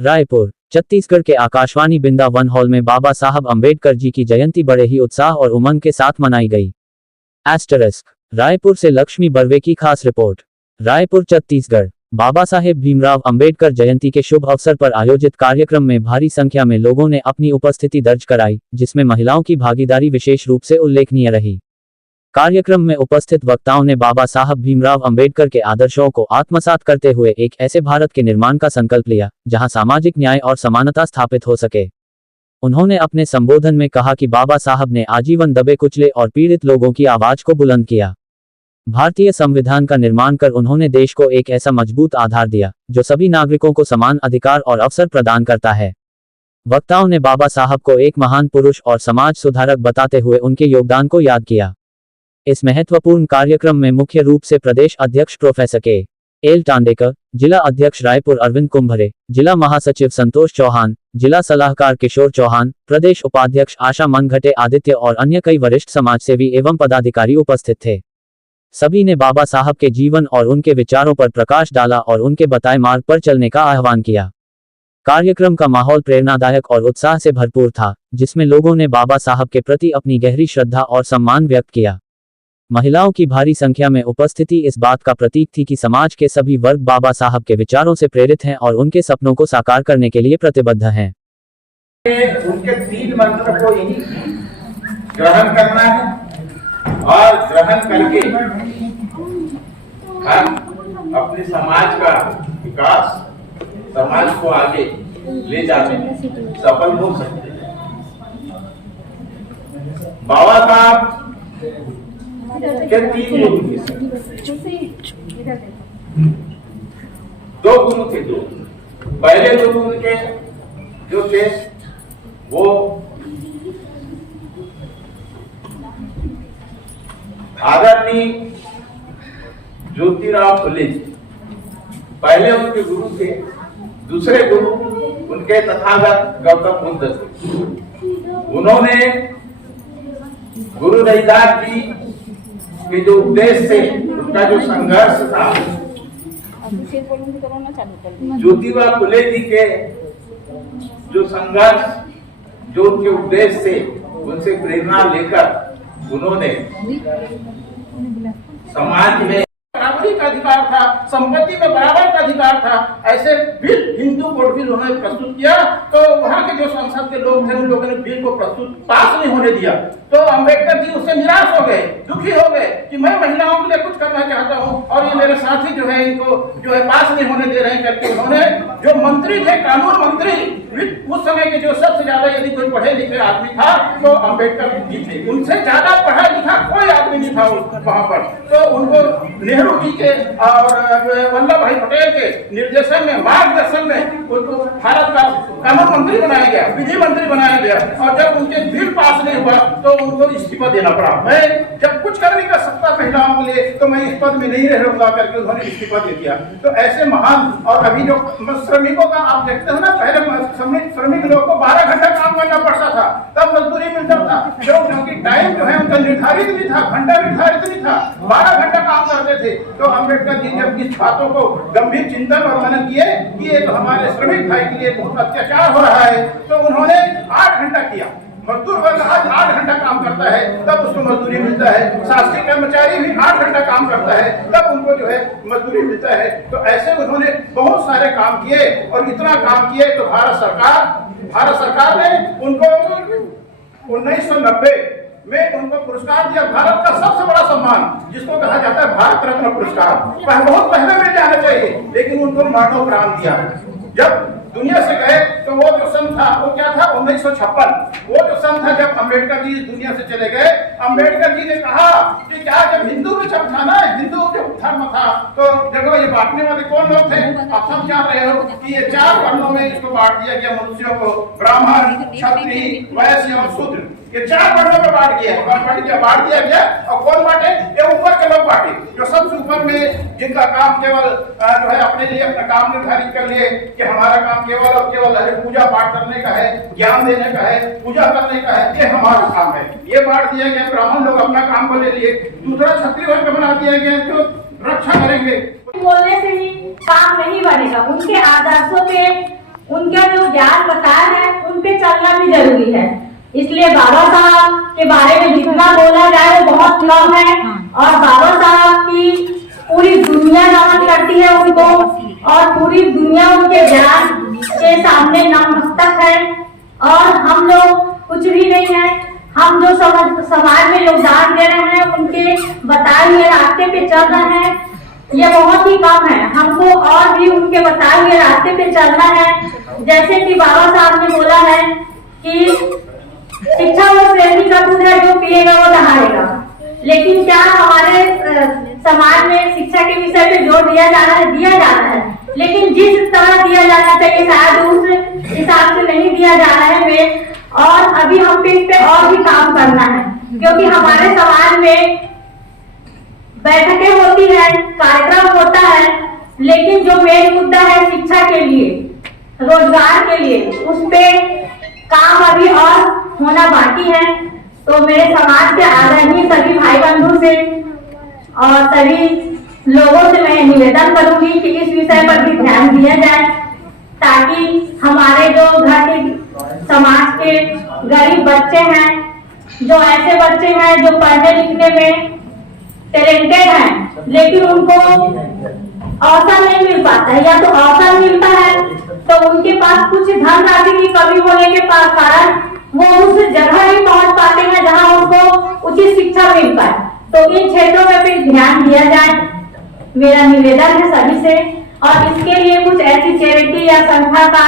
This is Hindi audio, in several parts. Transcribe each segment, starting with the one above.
रायपुर, छत्तीसगढ़ के आकाशवाणी बिंदावन हॉल में बाबा साहब अंबेडकर जी की जयंती बड़े ही उत्साह और उमंग के साथ मनाई गई। रायपुर से लक्ष्मी बर्वे की खास रिपोर्ट। रायपुर, छत्तीसगढ़। बाबा साहेब भीमराव अंबेडकर जयंती के शुभ अवसर पर आयोजित कार्यक्रम में भारी संख्या में लोगों ने अपनी उपस्थिति दर्ज कराई, जिसमें महिलाओं की भागीदारी विशेष रूप से उल्लेखनीय रही। कार्यक्रम में उपस्थित वक्ताओं ने बाबा साहब भीमराव अंबेडकर के आदर्शों को आत्मसात करते हुए एक ऐसे भारत के निर्माण का संकल्प लिया, जहां सामाजिक न्याय और समानता स्थापित हो सके। उन्होंने अपने संबोधन में कहा कि बाबा साहब ने आजीवन दबे कुचले और पीड़ित लोगों की आवाज को बुलंद किया। भारतीय संविधान का निर्माण कर उन्होंने देश को एक ऐसा मजबूत आधार दिया, जो सभी नागरिकों को समान अधिकार और अवसर प्रदान करता है। वक्ताओं ने बाबा साहब को एक महान पुरुष और समाज सुधारक बताते हुए उनके योगदान को याद किया। इस महत्वपूर्ण कार्यक्रम में मुख्य रूप से प्रदेश अध्यक्ष प्रोफेसर के एल टांडेकर, जिला अध्यक्ष रायपुर अरविंद कुंभरे, जिला महासचिव संतोष चौहान, जिला सलाहकार किशोर चौहान, प्रदेश उपाध्यक्ष आशा मनघटे आदित्य और अन्य कई वरिष्ठ समाजसेवी एवं पदाधिकारी उपस्थित थे। सभी ने बाबा साहब के जीवन और उनके विचारों पर प्रकाश डाला और उनके बताए मार्ग पर चलने का आह्वान किया। कार्यक्रम का माहौल प्रेरणादायक और उत्साह से भरपूर था, जिसमें लोगों ने बाबा साहब के प्रति अपनी गहरी श्रद्धा और सम्मान व्यक्त किया। महिलाओं की भारी संख्या में उपस्थिति इस बात का प्रतीक थी कि समाज के सभी वर्ग बाबा साहब के विचारों से प्रेरित हैं और उनके सपनों को साकार करने के लिए प्रतिबद्ध हैं। उनके 3 मंत्र को ही ग्रहण करना है और ग्रहण करके हम अपने समाज का विकास, समाज को आगे ले जाने में सफल हो सकते हैं। बाबा साहब के 3 गुरु थे, 2 गुरु थे। पहले गुरु उनके जो थे वो आदरणीय ज्योतिराव फुले पहले उनके गुरु थे। दूसरे गुरु उनके तथागत गौतम बुद्ध थे। उन्होंने गुरु रविदास जी के जो उद्देश्य थे, उनका जो संघर्ष था, ज्योतिबा फुले जी के जो संघर्ष, जो उनके उद्देश्य थे, उनसे प्रेरणा लेकर उन्होंने समाज में बराबरी का अधिकार था, संपत्ति में बराबर का अधिकार था, ऐसे बिल, हिंदू कोड बिल उन्होंने प्रस्तुत किया। तो वहाँ के जो संसद के लोग थे, उन लोगों ने बिल को पास नहीं होने दिया। तो अंबेडकर जी उससे निराश हो गए, दुखी हो गए कि मैं महिलाओं के लिए कुछ करना चाहता हूँ और ये मेरे साथी जो है इनको जो है पास नहीं होने दे रहे हैं करके उन्होंने जो मंत्री थे, कानून मंत्री, उस समय के जो सबसे ज्यादा यदि कोई पढ़े लिखे आदमी था तो अंबेडकर जी थे। उनसे ज्यादा पढ़ा लिखा कोई आदमी नहीं था वहाँ पर। तो उनको नेहरू जी के और वल्लभ भाई पटेल के निर्देशन में, मार्गदर्शन में उनको भारत का कानून मंत्री बनाया गया, विधि मंत्री बनाया गया। और जब उनके बिल पास नहीं हुआ तो उनको इस्तीफा देना पड़ा। मैं जब कुछ करने का सकता महिलाओं के लिए तो मैं इस पद में नहीं रहूंगा करके उन्होंने इस्तीफा दे दिया। तो ऐसे महान, और अभी जो श्रमिकों का आप देखते हैं ना, पहले श्रमिक लोगों को 12 घंटा काम करना पड़ता था, तब मजदूरी मिलता था। क्योंकि टाइम जो है उनका निर्धारित नहीं था, घंटा निर्धारित नहीं था, 12 घंटा काम करते थे। तो अम्बेडकर जी जब इस बातों को गंभीर चिंतन और मनन किए कि ये तो हमारे श्रमिक भाई के लिए बहुत अत्याचार हो रहा है, तो उन्होंने 8 घंटा किया। मजदूर वर्ग आज 8 घंटा काम करता है, तब उसको मजदूरी मिलता है। शासकीय कर्मचारी भी 8 घंटा काम करता है, तब उनको जो है मजदूरी मिलता है। तो ऐसे उन्होंने बहुत सारे काम किए और इतना काम किए तो भारत सरकार ने उनको 1990 में उनको पुरस्कार दिया, भारत का सबसे बड़ा सम्मान जिसको कहा जाता है भारत रत्न पुरस्कार। बहुत पहले मिल जाना चाहिए, लेकिन उनको मरणोपरांत दिया। जब दुनिया से गए तो वो जो सन था वो क्या था, 1956। वो जो सन था जब अम्बेडकर जी दुनिया से चले गए। अम्बेडकर जी ने कहा कि क्या जब हिंदू में जब था ना, हिंदू जब धर्म था, तो देखो ये बांटने वाले कौन लोग थे, आप सब जान रहे हो कि ये 4 वर्णों में इसको बांट दिया गया मनुष्यों को, ब्राह्मण, क्षत्रिय, वैश्य और शूद्र। ये 4 वर्णों में बांट दिया गया। और कौन बांटे? ये ऊपर के लोग बांटे, जो सबसे ऊपर में, जिनका काम केवल जो है अपने लिए अपना काम निर्धारित कर लिए कि हमारा काम केवल और केवल पूजा पाठ करने का है, ज्ञान देने का है, पूजा करने का है, ये हमारा काम है। ये बांट दिया गया। ब्राह्मण लोग अपना काम को ले लिए। दूसरा क्षत्रिय वर्ग बना दिया गया जो रक्षा करेंगे। बोलने से ही काम नहीं बनेगा, उनके आदर्शों पे उनका जो ज्ञान बताया है उन पे चलना भी जरूरी है। इसलिए बाबा साहब के बारे में जितना बोला जाए वो बहुत कम है। और बाबा साहब की पूरी दुनिया नमन करती है उनको, और पूरी दुनिया उनके ज्ञान के सामने नतमस्तक है। और हम लोग कुछ भी नहीं है, हम जो समाज में योगदान दे रहे हैं उनके बताए हुए रास्ते पे चल रहे हैं, ये बहुत ही कम है। हमको और भी उनके बताए हुए रास्ते पे चलना है। जैसे कि बाबा साहब ने बोला है कि शिक्षा वो प्रेमी का दूध है, जो पिएगा वो नहाएगा। लेकिन क्या हमारे समाज में शिक्षा के विषय पे जोर दिया जा रहा है? दिया जा रहा है, लेकिन जिस तरह दिया जाना चाहिए शायद उस हिसाब से नहीं दिया जा रहा है। और अभी हम पे इस पे और भी काम करना है, क्योंकि हमारे समाज में बैठकें होती है, कार्यक्रम होता है, लेकिन जो मेन मुद्दा है शिक्षा के लिए, रोजगार के लिए, उस पे काम अभी और होना बाकी है। तो मेरे समाज के आदरणीय सभी भाई बंधु से और सभी लोगों से मैं निवेदन करूंगी कि इस विषय पर भी ध्यान दिया जाए, ताकि हमारे जो घर के समाज के गरीब बच्चे हैं, जो ऐसे बच्चे हैं जो पढ़ने लिखने में टैलेंटेड हैं, लेकिन उनको अवसर नहीं मिल पाता है, या तो अवसर मिलता है तो उनके पास कुछ धनराशि की कमी होने के कारण वो उस जगह नहीं पहुंच पाते हैं जहां उनको उचित शिक्षा मिल पाए। तो इन क्षेत्रों में भी ध्यान दिया जाए, मेरा निवेदन है सभी से। और इसके लिए कुछ ऐसी चैरिटी या संस्था का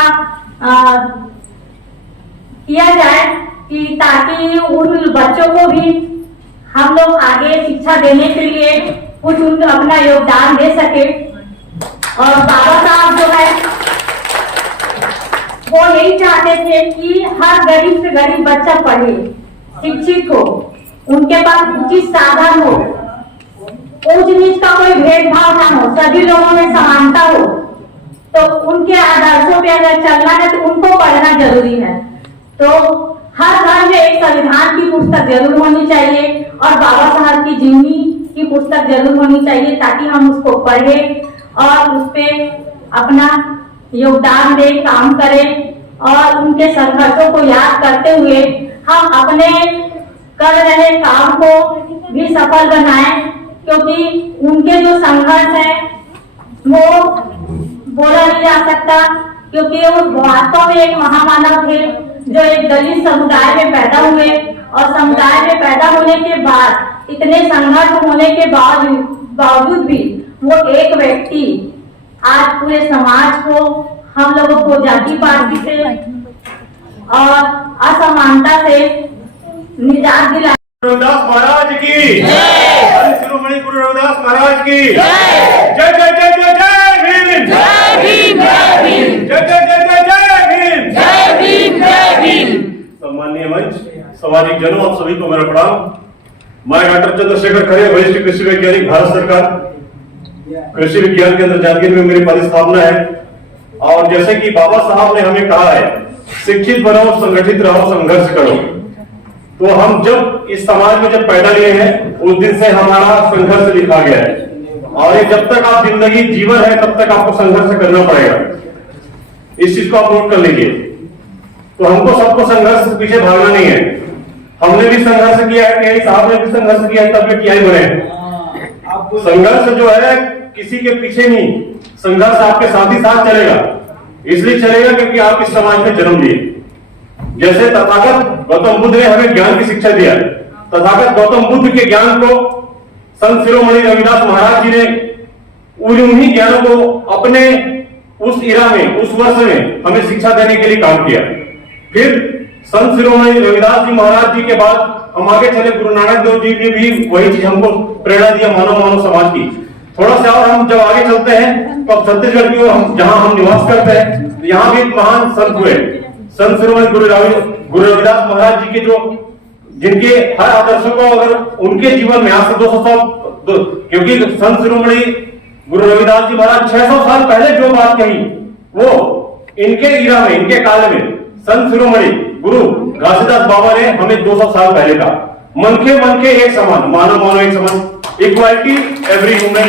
किया जाए कि ताकि उन बच्चों को भी हम लोग आगे शिक्षा देने के लिए कुछ उनका अपना योगदान दे सके। और बाबा साहब जो है वो यही चाहते थे कि हर गरीब से गरीब बच्चा पढ़े, शिक्षित हो, उनके पास उचित साधन हो, ऊंच नीच का कोई भेदभाव ना हो, सभी लोगों में समानता हो। तो उनके आदर्शों पे अगर चलना है तो उनको पढ़ना जरूरी है। तो हर घर में एक संविधान की पुस्तक जरूर होनी चाहिए और बाबा साहब की जीवनी की पुस्तक जरूर होनी चाहिए, ताकि हम उसको पढ़ें और उस पे अपना योगदान दे, काम करें और उनके संघर्षों को याद करते हुए हम अपने कर रहे काम को भी सफल बनाएं, क्योंकि उनके जो संघर्ष है वो बोला नहीं जा सकता, क्योंकि वो वास्तव में एक महामानव थे जो एक दलित समुदाय में पैदा हुए और समुदाय में पैदा होने के बाद इतने संघर्ष होने के बावजूद भी वो एक व्यक्ति आज पूरे समाज को, हम लोगों को जाति पाति से और असमानता से निजात दिला। गुरु रविदास महाराज की जय, शिरोमणि गुरु रविदास महाराज की जय। जय जय जय जय जय भीम, जय भीम, जय भीम, जय जय जय जय जय भीम, जय भीम, जय भीम। सम्माननीय मंच, सामाजिक जनों, आप सभी को मेरा प्रणाम। मैं डॉक्टर चंद्रशेखर खरे, वरिष्ठ कृषि वैज्ञानिक, भारत सरकार कृषि विज्ञान केंद्र जांजगीर में मेरी पदस्थापना है। और जैसे कि बाबा साहब ने हमें कहा है, शिक्षित बनो, संगठित रहो, संघर्ष करो। तो हम जब इस समाज में जब पैदा लिए हैं, उस दिन से हमारा संघर्ष लिखा गया है और ये जब तक आप जिंदगी जीवन है तब तक आपको संघर्ष करना पड़ेगा। इस चीज को आप नोट कर लीजिए। तो हमको सबको संघर्ष से पीछे भागना नहीं है। हमने भी संघर्ष किया है, टीआई साहब ने भी संघर्ष किया है, तब ये टीआई बने हैं। संघर्ष जो है किसी के पीछे नहीं, संघर्ष आपके साथ ही साथ चलेगा। इसलिए चलेगा क्योंकि आप इस समाज में जन्म लिए। जैसे तथागत गौतम बुद्ध ने हमें ज्ञान की शिक्षा दिया, तथागत गौतम बुद्ध के ज्ञान को संत शिरोमणि रविदास महाराज जी ने उन्हीं ज्ञानों को अपने उस इरा में, उस वर्ष में हमें शिक्षा देने के लिए काम किया। फिर संत शिरोमणि रविदास जी महाराज जी के बाद हम आगे चले, गुरु नानक देव जी ने भी वही चीज हमको प्रेरणा दिया, मानव समाज की। थोड़ा सा और हम जब आगे चलते हैं तो अब छत्तीसगढ़ की ओर जहां हम निवास करते हैं, यहाँ भी महान संत हुए, संत शिरोमणि गुरु रविदास महाराज जी के, जो जिनके हर आदर्शों को अगर उनके जीवन में आज से 200 साल, क्योंकि संत शिरोमणि गुरु रविदास जी महाराज 600 साल पहले जो बात कही वो इनके इरा में, इनके काल में संत शिरोमणि गुरु घासीदास बाबा ने हमें 200 साल पहले का मन के एक समान, मानव एक समान, इक्वालिटी एवरी ह्यूमन।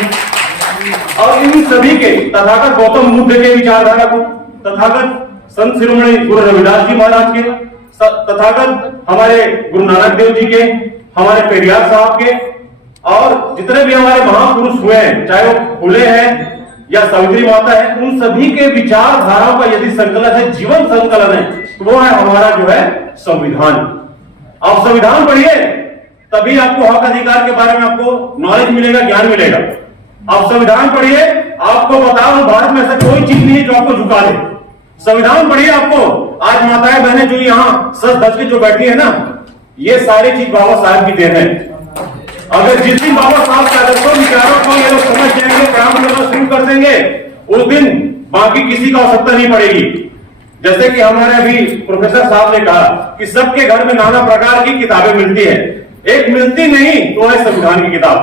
और इन सभी के तथागत गौतम बुद्ध के विचारधारा को, तथागत संत शिरोमणि गुरु रविदास जी महाराज के, तथागत हमारे गुरु नानक देव जी के, हमारे पेरियार साहब के, और जितने भी हमारे महापुरुष हुए हैं, चाहे वो फुले हैं या सावित्री माता है, उन सभी के विचारधाराओं का यदि संकलन है, जीवन संकलन है, तो वो है हमारा जो है संविधान। आप संविधान पढ़िए, तभी आपको हक अधिकार के बारे में आपको नॉलेज मिलेगा, ज्ञान मिलेगा। आप संविधान पढ़िए, आपको बताओ भारत में ऐसा कोई चीज नहीं है जो आपको झुका दे। संविधान पढ़िए, आपको आज माताएं बहनें जो यहाँ सज धज के जो बैठी है ना, ये सारी चीज बाबा साहब की देन है। अगर जिस दिन बाबा साहब के आदर्शों विचारों को ये लोग समझ जाएंगे, काम करना शुरू कर देंगे, उस दिन बाकी किसी का आवश्यकता नहीं पड़ेगी। जैसे कि हमारे अभी प्रोफेसर साहब ने कहा कि सबके घर में नाना प्रकार की किताबें मिलती है, एक मिलती नहीं तो है संविधान की किताब।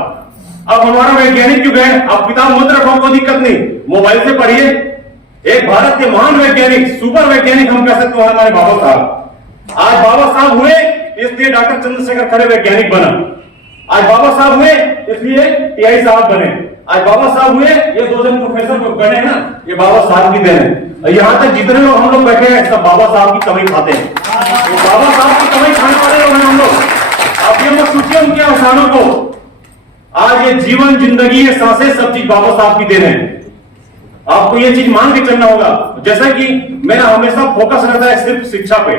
अब हमारा वैज्ञानिक युग है, आप किताब मत रखो, कोई दिक्कत नहीं, मोबाइल से पढ़िए। एक भारत के महान वैज्ञानिक, सुपर वैज्ञानिक हम कह सकते हैं हमारे बाबा साहब। आज बाबा साहब हुए इसलिए डॉक्टर चंद्रशेखर खरे वैज्ञानिक बना। आज बाबा साहब हुए इसलिए टीआई साहब बने। आज बाबा साहब हुए, ये 2 जन प्रोफेसर जो बने ना, ये बाबा साहब की देन है। यहाँ तक जितने लोग हम लोग बैठे हैं सब बाबा साहब की कमाई खाते हैं, तो बाबा साहब की कमाई खाने वाले लोग हैं हम लोग। अब ये मत सोचिए उनके अवसानों को, आज ये जीवन, जिंदगी, ये सांसें, सब चीज बाबा साहब की देन है। आपको ये चीज मान के चलना होगा। जैसा कि मेरा हमेशा फोकस रहता है सिर्फ शिक्षा पे,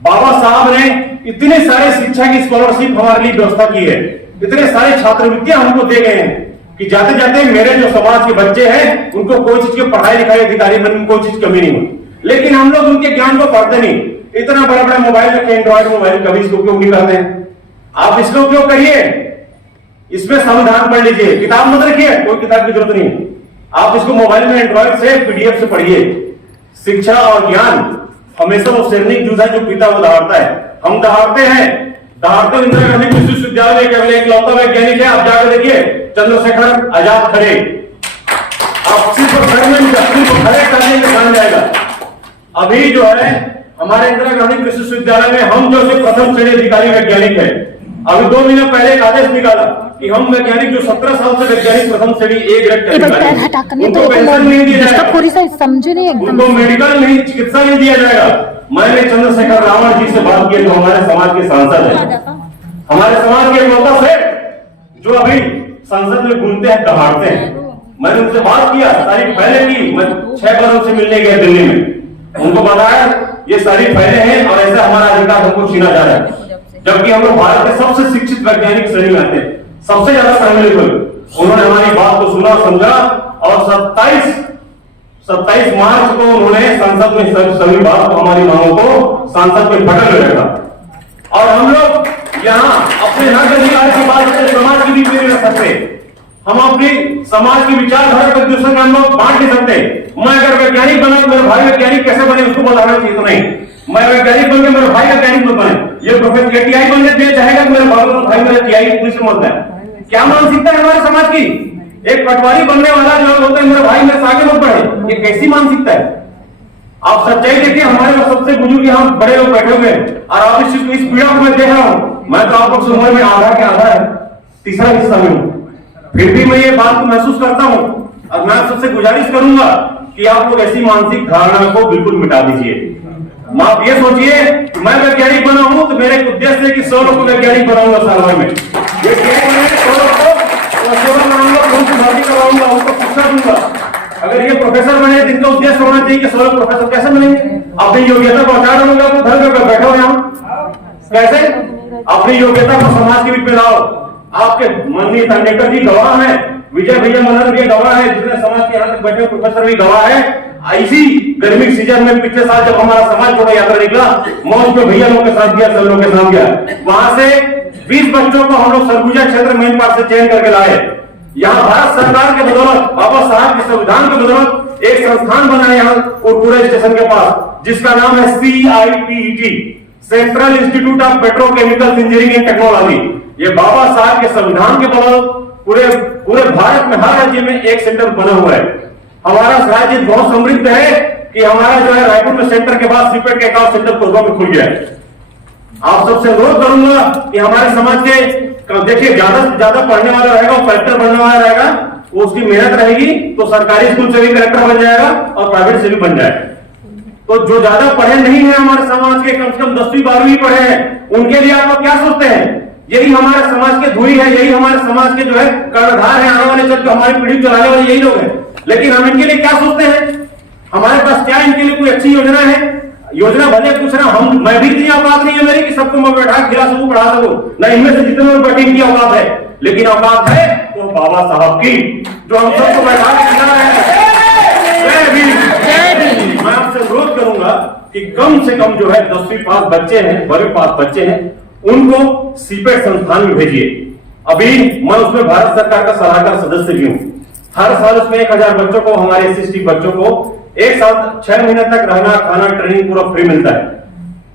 बाबा साहब ने इतने सारे शिक्षा की स्कॉलरशिप हमारे लिए व्यवस्था की है, इतने सारे छात्रवृत्तियां हमको दे गए हैं कि जाते जाते मेरे जो समाज के बच्चे हैं उनको कोई चीज की पढ़ाई लिखाई अधिकारी बनने में कोई चीज कमी नहीं हुई। लेकिन हम लोग उनके ज्ञान को पढ़ते नहीं। इतना बड़ा बड़ा मोबाइल रखे, एंड्रॉइड मोबाइल, कभी इसको उपयोग नहीं करते हैं। आप इसका उपयोग करिए, इसमें संविधान पढ़ लीजिए, किताब मत रखिए, कोई किताब की जरूरत नहीं। आप इसको मोबाइल में एंड्रॉइड से, पीडीएफ से पढ़िए। शिक्षा और ज्ञान हमेशा वो सैनिक जूझा जो पीता वो दहाड़ता है। हम दहाड़ते हैं, दहाड़ते इंदिरा गांधी कृषि विश्वविद्यालय केवल एकलौता वैज्ञानिक है। आप जाकर देखिए चंद्रशेखर आजाद खरे, आप सिर्फ घर में इंडस्ट्री को खड़े करने में जान जाएगा। अभी जो है हमारे इंदिरा गांधी कृषि विश्वविद्यालय में हम जो प्रथम श्रेणी अधिकारी वैज्ञानिक है, अभी 2 महीने पहले एक आदेश निकाला कि हम वैज्ञानिक जो 17 साल से वैज्ञानिक प्रथम श्रेणी ए ग्रेड के उनको पेंशन नहीं दिया जाएगा, समझे नहीं एकदम, उनको मेडिकल नहीं, चिकित्सा नहीं दिया जाएगा। मैंने चंद्रशेखर रावण जी से बात की, जो हमारे समाज के सांसद है, हमारे समाज के एकलौता से जो अभी संसद में घूमते हैं, दहाड़ते हैं। मैंने उनसे बात किया, तारीख पहले की, मैं 6 बार उनसे मिलने गया दिल्ली में। उनको बताया ये सारी पहले हैं और ऐसा हमारा अधिकार हमको छीना जा रहा है, जबकि हम लोग भारत के सबसे शिक्षित वैज्ञानिक श्रेणी में आते हैं, सबसे ज्यादा शामिल हुए। उन्होंने हमारी बात को सुना, समझा और 27 मार्च को उन्होंने संसद में सभी बात को, हमारी मांगों को संसद में पटल में रखा। और हम लोग यहाँ अपने हक अधिकार की बात अपने समाज की भी नहीं रख सकते। हम अपनी समाज की विचारधारा को दूसरे में हम लोग बांट नहीं सकते। मैं अगर वैज्ञानिक बना तो मेरे भाई वैज्ञानिक कैसे बने उसको बताना चाहिए, तो नहीं। मैं वैज्ञानिक बन के मेरे भाई वैज्ञानिक मत बने। ये प्रोफेसर टीआई बनने के लिए चाहेगा कि मेरे भाई मेरा टीआई पुलिस मत है। क्या मानसिकता है हमारे समाज की? एक पटवारी बनने वाला जो होता है मेरे भाई मेरे आगे मत बढ़े, ये कैसी मानसिकता है? आप सच्चाई देखिए, हमारे पास सबसे बुजुर्ग यहाँ बड़े लोग बैठे हुए हैं और आप इस पीड़ा को मैं देख रहा हूँ। मैं तो आप लोग से उम्र में आधा के आधा है, तीसरा हिस्सा में हूँ, फिर भी मैं ये बात को महसूस करता हूँ। और मैं आप सबसे गुजारिश करूंगा कि आप लोग ऐसी मानसिक धारणा को बिल्कुल मिटा दीजिए। आप ये सोचिए कि मैं वैज्ञानिक बना हूं तो मेरा एक उद्देश्य है कि 100 लोग को वैज्ञानिक बनाऊंगा साल भर में। ये क्या बने 100 लोग को सेवा बनाऊंगा, उनको भर्ती करवाऊंगा, उनको शिक्षा दूंगा। अगर ये प्रोफेसर बने जिनका उद्देश्य होना चाहिए कि 100 लोग प्रोफेसर कैसे बनेंगे? अपनी योग्यता पहुंचा दूंगा तो घर में बैठो यहाँ कैसे? अपनी योग्यता को समाज के बीच में लाओ। आपके माननीय तेंदुलकर जी गवाह है, विजय भैया मनोहर भी गवाह है, जितने समाज के यहाँ तक बैठे प्रोफेसर भी गवाह है। इसी गर्मी के सीजन में पिछले साल जब हमारा समाज जोड़ो यात्रा निकला, मौज में भैया लोग के साथ गया, सब लोग के साथ गया। वहां से 20 बच्चों को हम लोग सरगुजा क्षेत्र मेन पार्ट से चयन करके लाए। यहाँ भारत सरकार के बदौलत, बाबा साहब के संविधान के बदौलत एक संस्थान बना है यहाँ कोटपुरा स्टेशन के पास, जिसका नाम है CIPET, central institute of petrochemical engineering and technology. ये बाबा साहब के संविधान के बदौलत पूरे भारत में हर राज्य में एक सेंटर बना हुआ है। हमारा राज्य बहुत समृद्ध है कि हमारा जो है रायपुर में सेंटर के बाद सीपेट का एक और सेंटर कोरबा में खुल गया है। आप सबसे अनुरोध करूंगा कि हमारे समाज के देखिए ज्यादा से ज्यादा पढ़ने वाला रहेगा, कलेक्टर बनने वाला रहेगा, वो उसकी मेहनत रहेगी तो सरकारी स्कूल से भी कलेक्टर बन जाएगा और प्राइवेट से भी बन जाएगा। तो जो ज्यादा पढ़े नहीं है हमारे समाज के, कम से कम 10वीं 12वीं पढ़े हैं, उनके लिए आप क्या सोचते हैं? यही हमारे समाज के धुरी है, यही हमारे समाज के जो है कर्णधार है, आने वाले चल के हमारी पीढ़ी चलाने वाले यही लोग हैं। लेकिन हम इनके लिए क्या सोचते हैं? हमारे पास क्या इनके लिए कोई अच्छी योजना है? योजना भले कुछ ना, मैं भी इतनी औकात नहीं है मेरी कि सबको मैं बैठा खिला सकूं, पढ़ा सकूं, ना इनमें से जितने लोग बैठे इनकी औकात है, लेकिन औकात है तो बाबा साहब की, जो हम सबको बैठा के खिला रहे हैं। मैं आपसे अनुरोध करूंगा कि कम से कम जो है 10वीं पास बच्चे हैं, 12वीं पास बच्चे हैं, उनको सीपेट संस्थान में भेजिए। अभी मैं उसमें भारत सरकार का सलाहकार सदस्य भी हूं। हर साल उसमें 1000 बच्चों को, हमारे SC/ST बच्चों को एक साल 6 महीने तक रहना खाना ट्रेनिंग पूरा फ्री मिलता है।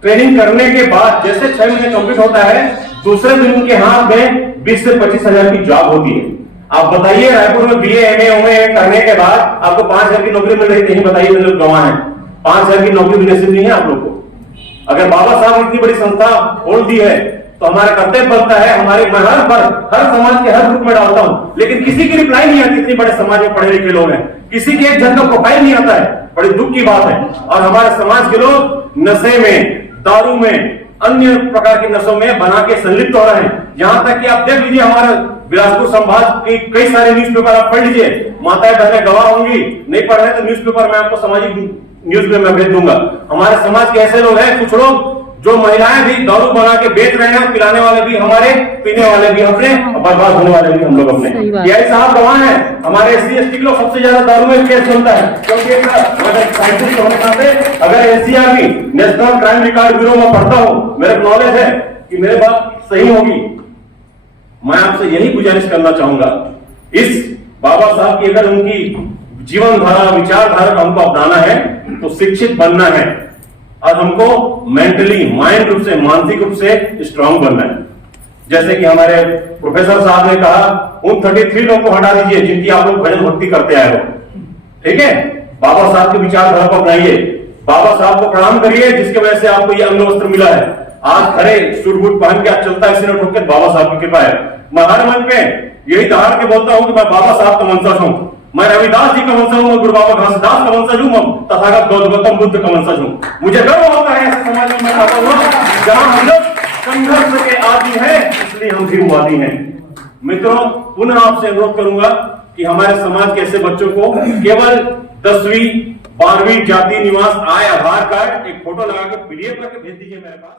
ट्रेनिंग करने के बाद जैसे 6 महीने कंप्लीट होता है, दूसरे दिन उनके हाथ में 20 से 25 हजार की जॉब होती है। आप बताइए, रायपुर में BA MA MA करने के बाद आपको 5,000 की नौकरी मिल रही थी, बताइए लोग गवाह है। 5,000 की नौकरी भी नसीब नहीं है आप लोग को। अगर बाबा साहब इतनी बड़ी संस्था खोल दी है तो हमारा कर्तव्य बनता है, हमारे मैं हर समाज के हर ग्रुप में डालता हूं, लेकिन किसी की रिप्लाई नहीं आती। इतने बड़े समाज में पढ़े लिखे लोग हैं, किसी के एक जन का प्रोफाइल नहीं आता है, बड़ी दुख की बात है। और हमारे समाज के लोग नशे में, दारू में, अन्य प्रकार के नशों में बना के संलिप्त हो रहे हैं। यहां तक कि आप देख लीजिए, हमारे बिलासपुर संभाग के कई सारे न्यूज़पेपर आप पढ़ लीजिए, माताएं बहनें गवाह होंगी, नहीं पढ़ रहे तो न्यूज़पेपर मैं आपको सामाजिक न्यूज में मैं भेज दूंगा। हमारे समाज के ऐसे लोग हैं, कुछ लोग जो महिलाएं भी दारू बना के बेच रहे हैं, पिलाने वाले भी हमारे, पीने वाले भी अपने, बर्बाद होने वाले भी हम लोग अपने। यही साहब गवाह हैं। हमारे SC/ST के लोग सबसे ज्यादा दारू में केस बनता है, क्योंकि अगर NCRB national crime record bureau में पढ़ता हूं, मेरे को नॉलेज है कि मेरे बात सही होगी। मैं आपसे यही गुजारिश करना चाहूंगा, इस बाबा साहब की अगर उनकी जीवन धारा, विचारधारा हमको अपनाना है तो शिक्षित बनना है, और हमको मेंटली, माइंड रूप से, मानसिक रूप से स्ट्रांग बनना है। जैसे कि हमारे प्रोफेसर साहब ने कहा, उन 33 लोगों को हटा दीजिए जिनकी आप लोग भजन भक्ति करते आए हो, ठीक है? बाबा साहब की विचारधारा को अपनाइए, बाबा साहब को प्रणाम करिए, जिसकी वजह से आपको ये अंग वस्त्र मिला है। आज खड़े सूट बूट पहन के आज चलता है, सिर ठोक के, बाबा साहब की कृपा है। मैं हर मन पे यही दहाड़ के बोलता हूं कि मैं बाबा साहब का वंशज हूं, मैं रविदास जी का वंशज हूं, गुरु बाबा घासीदास का वंशज हूं, तथागत गौतम बुद्ध का वंशज हूं। मुझे गर्व होता है ऐसे समाज में मैं आता हूं जहां हम लोग संघर्ष के आदि हैं, इसलिए हम भीमवादी हैं। मित्रों, पुनः आपसे अनुरोध करूंगा कि हमारे समाज के ऐसे बच्चों को केवल 10वीं 12वीं जाति निवास आय आधार कार्ड एक फोटो लगा के PDF करके भेज दीजिए मेरे पास।